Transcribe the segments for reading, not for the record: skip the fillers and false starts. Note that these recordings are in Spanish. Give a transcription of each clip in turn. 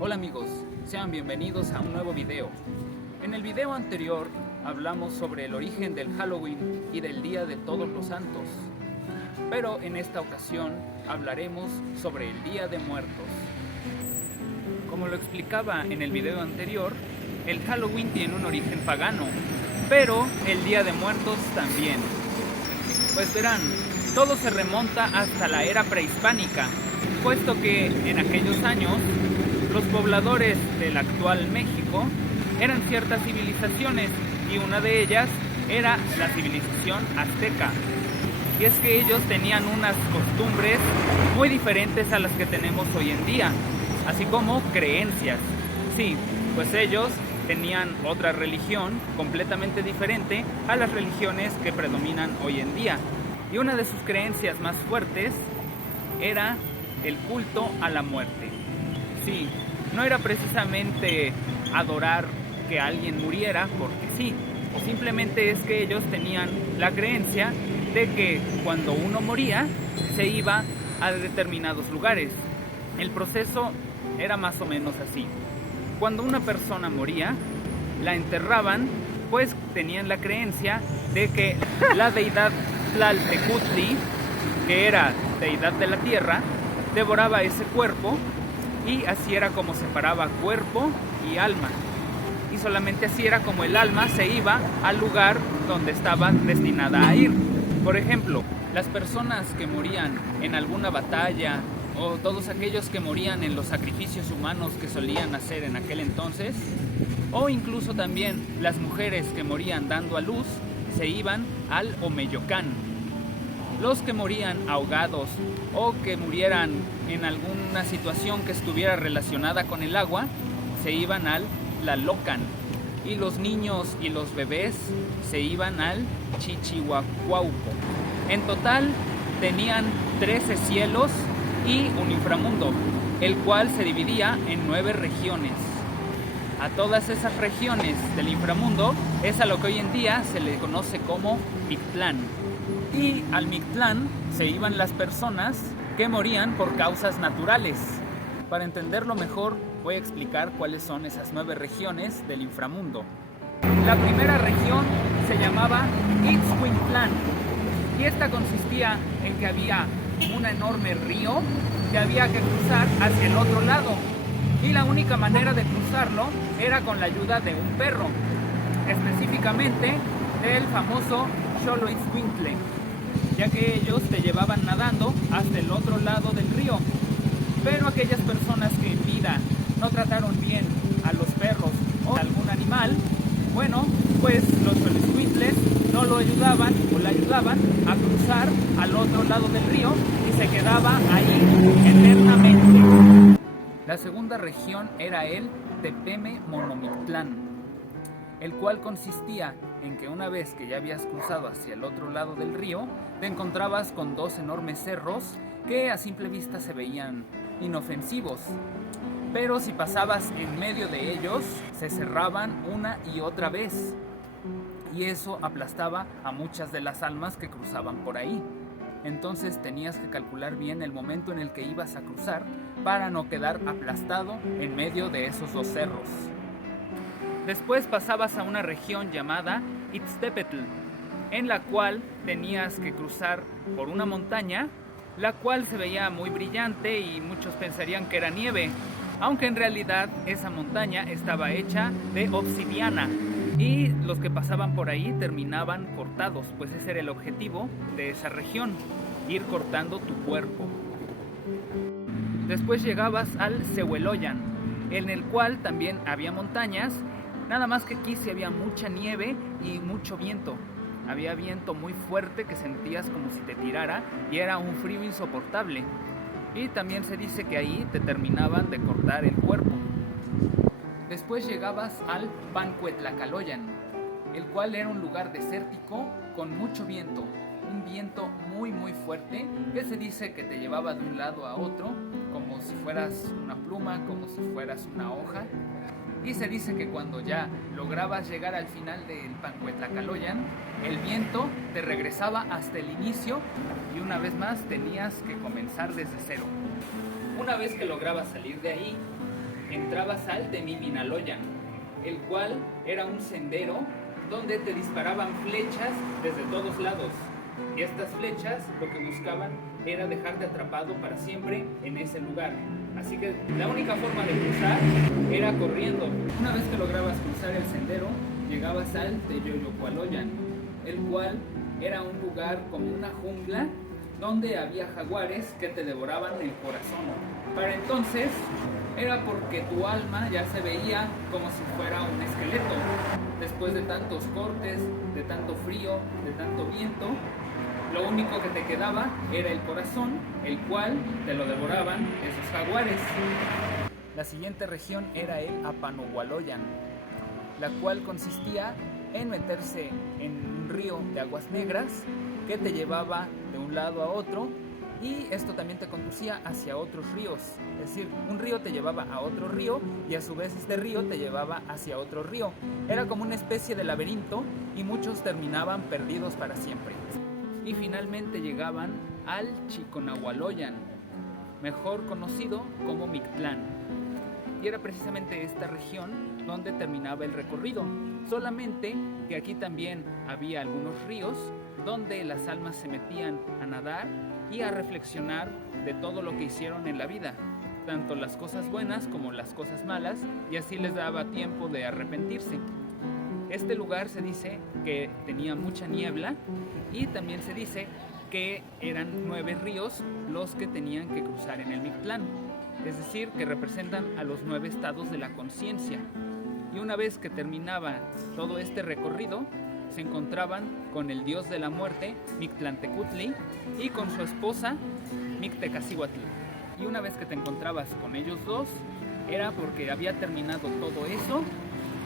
Hola amigos, sean bienvenidos a un nuevo video. En el video anterior hablamos sobre el origen del Halloween y del Día de Todos los Santos, pero en esta ocasión hablaremos sobre el Día de Muertos. Como lo explicaba en el video anterior, el Halloween tiene un origen pagano, pero el Día de Muertos también. Pues verán, todo se remonta hasta la era prehispánica, puesto que en aquellos años los pobladores del actual México eran ciertas civilizaciones y una de ellas era la civilización azteca. Y es que ellos tenían unas costumbres muy diferentes a las que tenemos hoy en día, así como creencias. Sí, pues ellos tenían otra religión completamente diferente a las religiones que predominan hoy en día. Y una de sus creencias más fuertes era el culto a la muerte. Sí, no era precisamente adorar que alguien muriera porque sí, simplemente es que ellos tenían la creencia de que cuando uno moría se iba a determinados lugares. El proceso era más o menos así. Cuando una persona moría, la enterraban, pues tenían la creencia de que la deidad Tlaltecutli, que era deidad de la tierra, devoraba ese cuerpo y así era como separaba cuerpo y alma. Y solamente así era como el alma se iba al lugar donde estaba destinada a ir. Por ejemplo, las personas que morían en alguna batalla o todos aquellos que morían en los sacrificios humanos que solían hacer en aquel entonces, o incluso también las mujeres que morían dando a luz, se iban al Omeyocán. Los que morían ahogados o que murieran en alguna situación que estuviera relacionada con el agua, se iban al Tlalocan. Y los niños y los bebés se iban al Chichihuacuauco. En total tenían 13 cielos y un inframundo, el cual se dividía en 9 regiones. A todas esas regiones del inframundo es a lo que hoy en día se le conoce como Mictlán. Y al Mictlán se iban las personas que morían por causas naturales. Para entenderlo mejor, voy a explicar cuáles son esas 9 regiones del inframundo. La primera región se llamaba Itzcuintlán, y esta consistía en que había un enorme río que había que cruzar hacia el otro lado, y la única manera de cruzarlo era con la ayuda de un perro, específicamente del famoso Xoloitzcuintle, ya que ellos te llevaban nadando hasta el otro lado del río. Pero aquellas personas que en vida no trataron bien a los perros o a algún animal, bueno, pues los Xoloitzcuintles no lo ayudaban o la ayudaban a cruzar al otro lado del río y se quedaba ahí eternamente. La segunda región era el Tepeme Monomictlán, el cual consistía en que una vez que ya habías cruzado hacia el otro lado del río, te encontrabas con 2 enormes cerros que a simple vista se veían inofensivos, pero si pasabas en medio de ellos, se cerraban una y otra vez, y eso aplastaba a muchas de las almas que cruzaban por ahí. Entonces tenías que calcular bien el momento en el que ibas a cruzar para no quedar aplastado en medio de esos 2 cerros. Después pasabas a una región llamada Ixtepetl, en la cual tenías que cruzar por una montaña, la cual se veía muy brillante y muchos pensarían que era nieve, aunque en realidad esa montaña estaba hecha de obsidiana y los que pasaban por ahí terminaban cortados, pues ese era el objetivo de esa región, ir cortando tu cuerpo. Después llegabas al Zehueloyan, en el cual también había montañas, nada más que aquí sí había mucha nieve y mucho viento. Había viento muy fuerte que sentías como si te tirara y era un frío insoportable. Y también se dice que ahí te terminaban de cortar el cuerpo. Después llegabas al Pancuetlacaloyan, el cual era un lugar desértico con mucho viento. Un viento muy fuerte que se dice que te llevaba de un lado a otro como si fueras una pluma, como si fueras una hoja. Y se dice que cuando ya lograbas llegar al final del Pancuetlacaloyan, el viento te regresaba hasta el inicio y una vez más tenías que comenzar desde cero. Una vez que lograbas salir de ahí, entrabas lograbas al Temiminaloyan, el cual era un sendero donde te disparaban flechas desde todos lados. Y estas flechas lo que buscaban era dejarte atrapado para siempre en ese lugar. Así que la única forma de cruzar era corriendo. Una vez que lograbas cruzar el sendero, llegabas al Teyoyocualoyan, el cual era un lugar como una jungla donde había jaguares que te devoraban el corazón. Para entonces era porque tu alma ya se veía como si fuera un esqueleto. Después de tantos cortes, de tanto frío, de tanto viento, lo único que te quedaba era el corazón, el cual te lo devoraban esos jaguares. La siguiente región era el Apanohualoyan, la cual consistía en meterse en un río de aguas negras que te llevaba de un lado a otro, y esto también te conducía hacia otros ríos. Es decir, un río te llevaba a otro río y a su vez este río te llevaba hacia otro río. Era como una especie de laberinto y muchos terminaban perdidos para siempre. Y finalmente llegaban al Chiconahualoyan, mejor conocido como Mictlán. Y era precisamente esta región donde terminaba el recorrido. Solamente que aquí también había algunos ríos donde las almas se metían a nadar y a reflexionar de todo lo que hicieron en la vida, tanto las cosas buenas como las cosas malas, y así les daba tiempo de arrepentirse. Este lugar se dice que tenía mucha niebla y también se dice que eran 9 ríos los que tenían que cruzar en el Mictlán, es decir, que representan a los 9 estados de la conciencia. Y una vez que terminaba todo este recorrido, se encontraban con el dios de la muerte, Mictlantecutli, y con su esposa, Mictecacihuatl. Y una vez que te encontrabas con ellos dos, era porque había terminado todo eso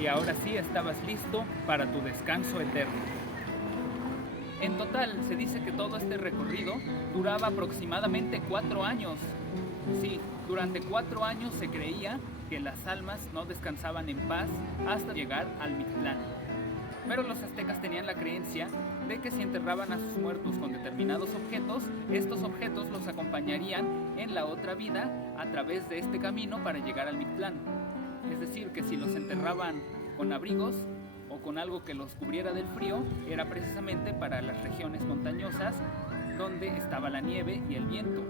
y ahora sí estabas listo para tu descanso eterno. En total, se dice que todo este recorrido duraba aproximadamente 4 años. Sí, durante 4 años se creía que las almas no descansaban en paz hasta llegar al Mictlán. Pero los aztecas tenían la creencia de que si enterraban a sus muertos con determinados objetos, estos objetos los acompañarían en la otra vida a través de este camino para llegar al Mictlán. Es decir, que si los enterraban con abrigos o con algo que los cubriera del frío, era precisamente para las regiones montañosas donde estaba la nieve y el viento.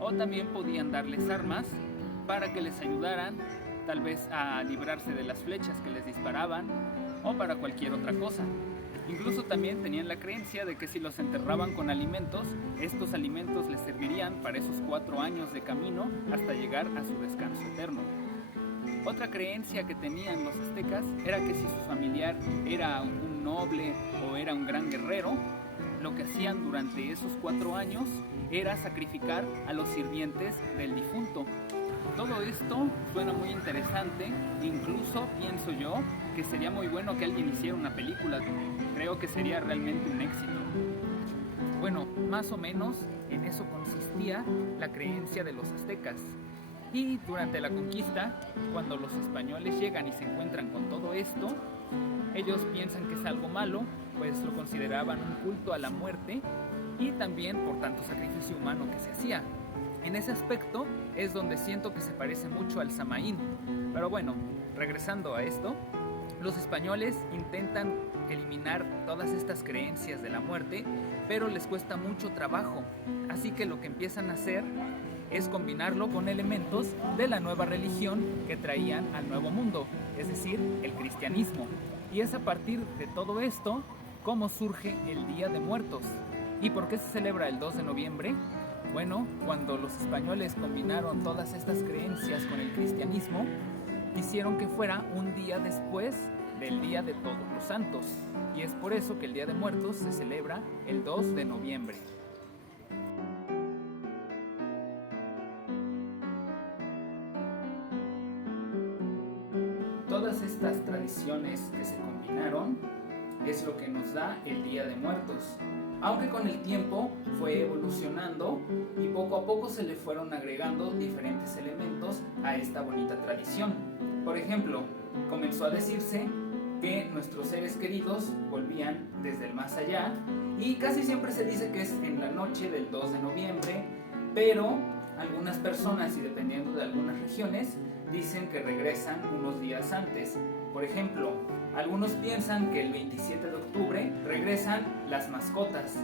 O también podían darles armas para que les ayudaran tal vez a librarse de las flechas que les disparaban, o para cualquier otra cosa. Incluso también tenían la creencia de que si los enterraban con alimentos, estos alimentos les servirían para esos 4 años de camino hasta llegar a su descanso eterno. Otra creencia que tenían los aztecas era que si su familiar era un noble o era un gran guerrero, lo que hacían durante esos 4 años era sacrificar a los sirvientes del difunto. Todo esto suena muy interesante, incluso pienso yo que sería muy bueno que alguien hiciera una película. Creo que sería realmente un éxito. Bueno, más o menos en eso consistía la creencia de los aztecas. Y durante la conquista, cuando los españoles llegan y se encuentran con todo esto, ellos piensan que es algo malo, pues lo consideraban un culto a la muerte y también por tanto sacrificio humano que se hacía. En ese aspecto es donde siento que se parece mucho al Samaín. Pero bueno, regresando a esto, los españoles intentan eliminar todas estas creencias de la muerte, pero les cuesta mucho trabajo. Así que lo que empiezan a hacer es combinarlo con elementos de la nueva religión que traían al Nuevo Mundo, es decir, el cristianismo. Y es a partir de todo esto cómo surge el Día de Muertos. ¿Y por qué se celebra el 2 de noviembre? Bueno, cuando los españoles combinaron todas estas creencias con el cristianismo, hicieron que fuera un día después del Día de Todos los Santos. Y es por eso que el Día de Muertos se celebra el 2 de noviembre. Todas estas tradiciones que se combinaron es lo que nos da el Día de Muertos. Aunque con el tiempo fue evolucionando y poco a poco se le fueron agregando diferentes elementos a esta bonita tradición. Por ejemplo, comenzó a decirse que nuestros seres queridos volvían desde el más allá y casi siempre se dice que es en la noche del 2 de noviembre, pero algunas personas y dependiendo de algunas regiones dicen que regresan unos días antes. Por ejemplo, algunos piensan que el 27 de octubre regresan las mascotas.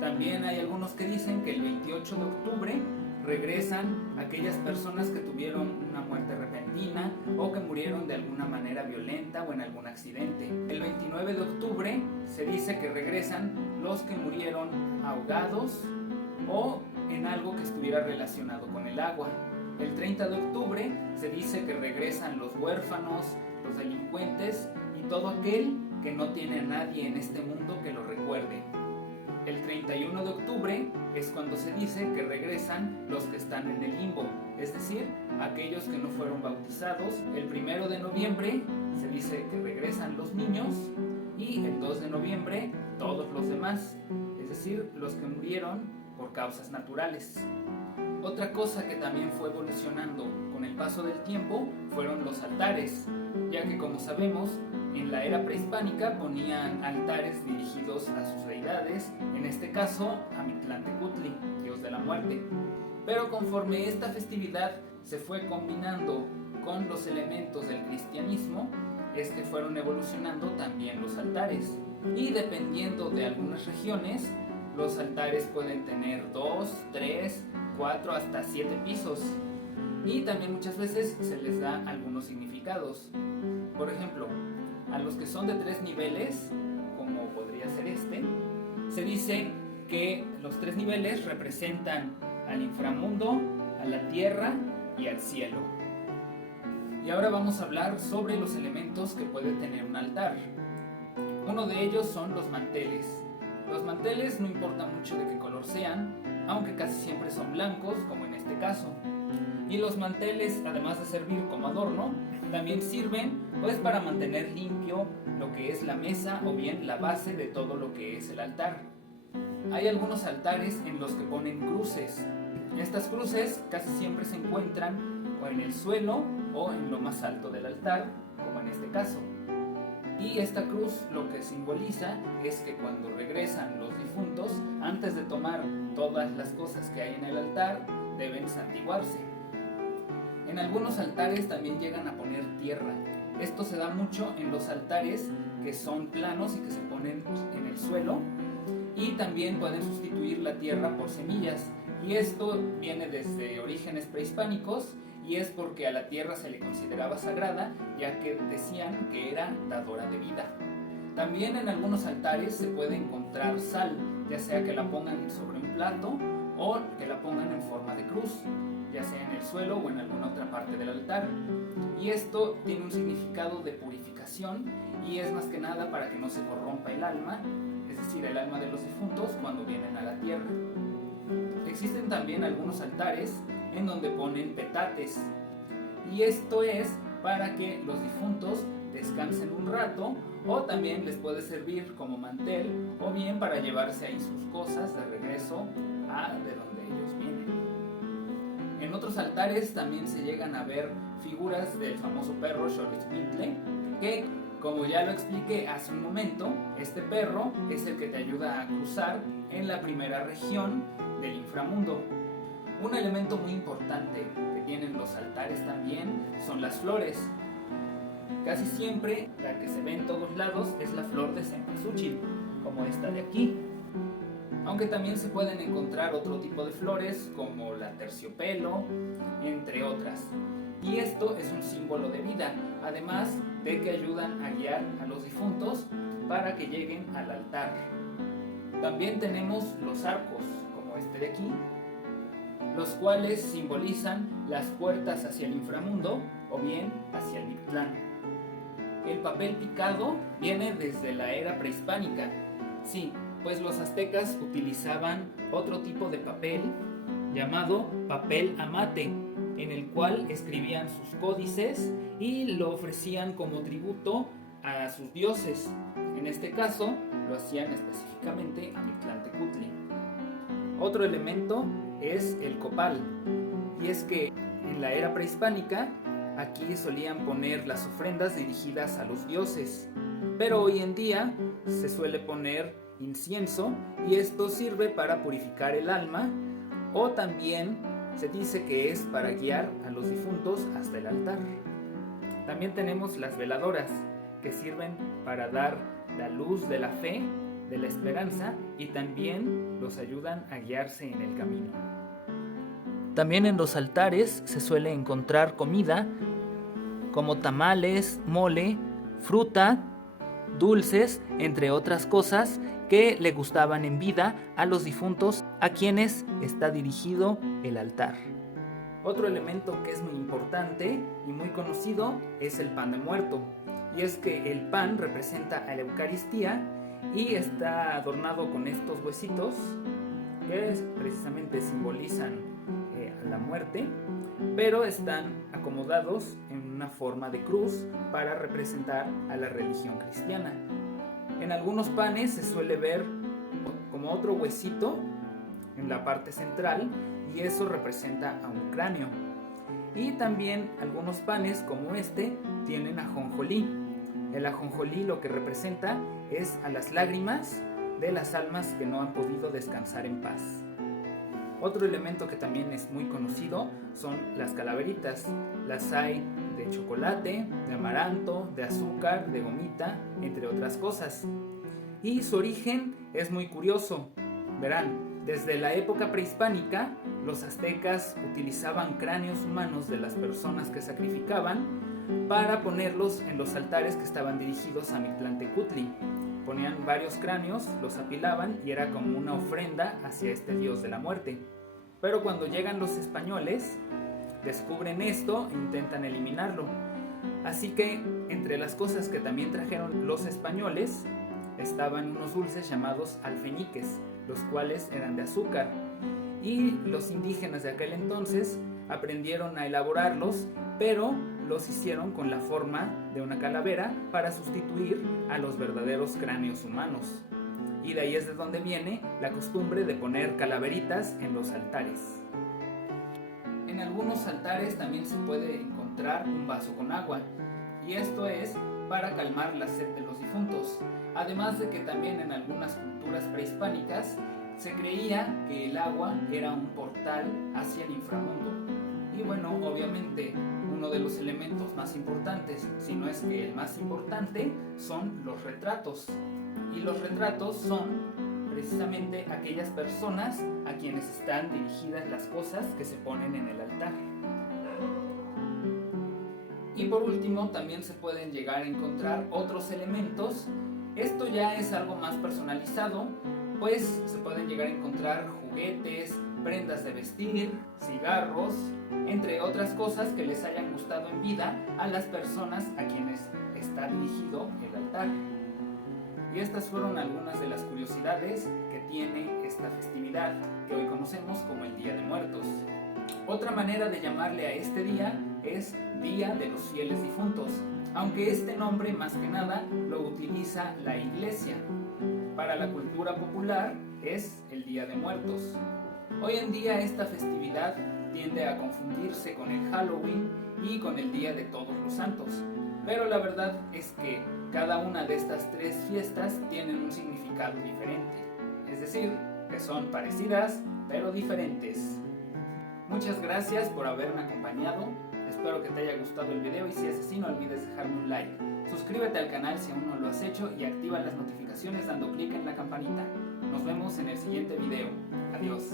También hay algunos que dicen que el 28 de octubre regresan aquellas personas que tuvieron una muerte repentina o que murieron de alguna manera violenta o en algún accidente. El 29 de octubre se dice que regresan los que murieron ahogados o en algo que estuviera relacionado con el agua. El 30 de octubre se dice que regresan los huérfanos, los delincuentes y todo aquel que no tiene a nadie en este mundo que lo recuerde. El 31 de octubre es cuando se dice que regresan los que están en el limbo, es decir, aquellos que no fueron bautizados. El 1 de noviembre se dice que regresan los niños y el 2 de noviembre todos los demás, es decir, los que murieron por causas naturales. Otra cosa que también fue evolucionando con el paso del tiempo fueron los altares, ya que como sabemos, en la era prehispánica ponían altares dirigidos a sus deidades, en este caso a Mictlantecutli, dios de la muerte. Pero conforme esta festividad se fue combinando con los elementos del cristianismo, es que fueron evolucionando también los altares. Y dependiendo de algunas regiones, los altares pueden tener 2, 3, 4, hasta 7 pisos. Y también muchas veces se les da algunos significados. Por ejemplo, a los que son de 3 niveles, como podría ser este, se dice que los 3 niveles representan al inframundo, a la tierra y al cielo. Y ahora vamos a hablar sobre los elementos que puede tener un altar. Uno de ellos son los manteles. Los manteles no importa mucho de qué color sean, aunque casi siempre son blancos, como en este caso. Y los manteles, además de servir como adorno, también sirven pues para mantener limpio lo que es la mesa o bien la base de todo lo que es el altar. Hay algunos altares en los que ponen cruces. Estas cruces casi siempre se encuentran o en el suelo o en lo más alto del altar, como en este caso. Y esta cruz lo que simboliza es que cuando regresan los difuntos, antes de tomar todas las cosas que hay en el altar, deben santiguarse. En algunos altares también llegan a poner tierra. Esto se da mucho en los altares que son planos y que se ponen en el suelo, y también pueden sustituir la tierra por semillas. Y esto viene desde orígenes prehispánicos y es porque a la tierra se le consideraba sagrada, ya que decían que era dadora de vida. También en algunos altares se puede encontrar sal, ya sea que la pongan sobre un plato o que la pongan en forma de cruz, ya sea en el suelo o en alguna otra parte del altar. Y esto tiene un significado de purificación y es más que nada para que no se corrompa el alma, es decir, el alma de los difuntos cuando vienen a la tierra. Existen también algunos altares en donde ponen petates, y esto es para que los difuntos descansen un rato, o también les puede servir como mantel o bien para llevarse ahí sus cosas de regreso a de donde ellos vienen. En otros altares también se llegan a ver figuras del famoso perro Xoloitzcuintle, que como ya lo expliqué hace un momento, este perro es el que te ayuda a cruzar en la primera región del inframundo. Un elemento muy importante que tienen los altares también son las flores. Casi siempre la que se ve en todos lados es la flor de cempasúchil, como esta de aquí. Aunque también se pueden encontrar otro tipo de flores como la terciopelo, entre otras. Y esto es un símbolo de vida, además de que ayudan a guiar a los difuntos para que lleguen al altar. También tenemos los arcos, como este de aquí, los cuales simbolizan las puertas hacia el inframundo o bien hacia el Mictlán. El papel picado viene desde la era prehispánica. Sí, pues los aztecas utilizaban otro tipo de papel llamado papel amate, en el cual escribían sus códices y lo ofrecían como tributo a sus dioses. En este caso, lo hacían específicamente a Mictlantecutli. Otro elemento es el copal, y es que en la era prehispánica aquí solían poner las ofrendas dirigidas a los dioses, pero hoy en día se suele poner incienso y esto sirve para purificar el alma o también se dice que es para guiar a los difuntos hasta el altar. También tenemos las veladoras, que sirven para dar la luz de la fe, de la esperanza, y también los ayudan a guiarse en el camino. También en los altares se suele encontrar comida como tamales, mole, fruta, dulces, entre otras cosas que le gustaban en vida a los difuntos a quienes está dirigido el altar. Otro elemento que es muy importante y muy conocido es el pan de muerto. Y es que el pan representa a la Eucaristía y está adornado con estos huesitos que precisamente simbolizan a la muerte, pero están acomodados en una forma de cruz para representar a la religión cristiana. En algunos panes se suele ver como otro huesito en la parte central y eso representa a un cráneo. Y también algunos panes como este tienen ajonjolí. El ajonjolí lo que representa es a las lágrimas de las almas que no han podido descansar en paz. Otro elemento que también es muy conocido son las calaveritas. Las hay de chocolate, de amaranto, de azúcar, de gomita, entre otras cosas. Y su origen es muy curioso. Verán, desde la época prehispánica, los aztecas utilizaban cráneos humanos de las personas que sacrificaban para ponerlos en los altares que estaban dirigidos a Mictlantecutli. Ponían varios cráneos, los apilaban y era como una ofrenda hacia este dios de la muerte. Pero cuando llegan los españoles, descubren esto e intentan eliminarlo. Así que entre las cosas que también trajeron los españoles estaban unos dulces llamados alfeñiques, los cuales eran de azúcar. Y los indígenas de aquel entonces aprendieron a elaborarlos, pero los hicieron con la forma de una calavera para sustituir a los verdaderos cráneos humanos. Y de ahí es de donde viene la costumbre de poner calaveritas en los altares. En algunos altares también se puede encontrar un vaso con agua, y esto es para calmar la sed de los difuntos. Además de que también en algunas culturas prehispánicas se creía que el agua era un portal hacia el inframundo. Y bueno, obviamente uno de los elementos más importantes, si no es que el más importante, son los retratos. Y los retratos son precisamente aquellas personas a quienes están dirigidas las cosas que se ponen en el altar. Y por último, también se pueden llegar a encontrar otros elementos. Esto ya es algo más personalizado, pues se pueden llegar a encontrar juguetes, prendas de vestir, cigarros, entre otras cosas que les hayan gustado en vida a las personas a quienes está dirigido el altar. Y estas fueron algunas de las curiosidades que tiene esta festividad que hoy conocemos como el Día de Muertos. Otra manera de llamarle a este día es Día de los Fieles Difuntos, aunque este nombre más que nada lo utiliza la Iglesia. Para la cultura popular es el Día de Muertos. Hoy en día esta festividad tiende a confundirse con el Halloween y con el Día de Todos los Santos, pero la verdad es que cada una de estas tres fiestas tienen un significado diferente, es decir, que son parecidas pero diferentes. Muchas gracias por haberme acompañado, espero que te haya gustado el video y si es así no olvides dejarme un like. Suscríbete al canal si aún no lo has hecho y activa las notificaciones dando clic en la campanita. Nos vemos en el siguiente video. Adiós.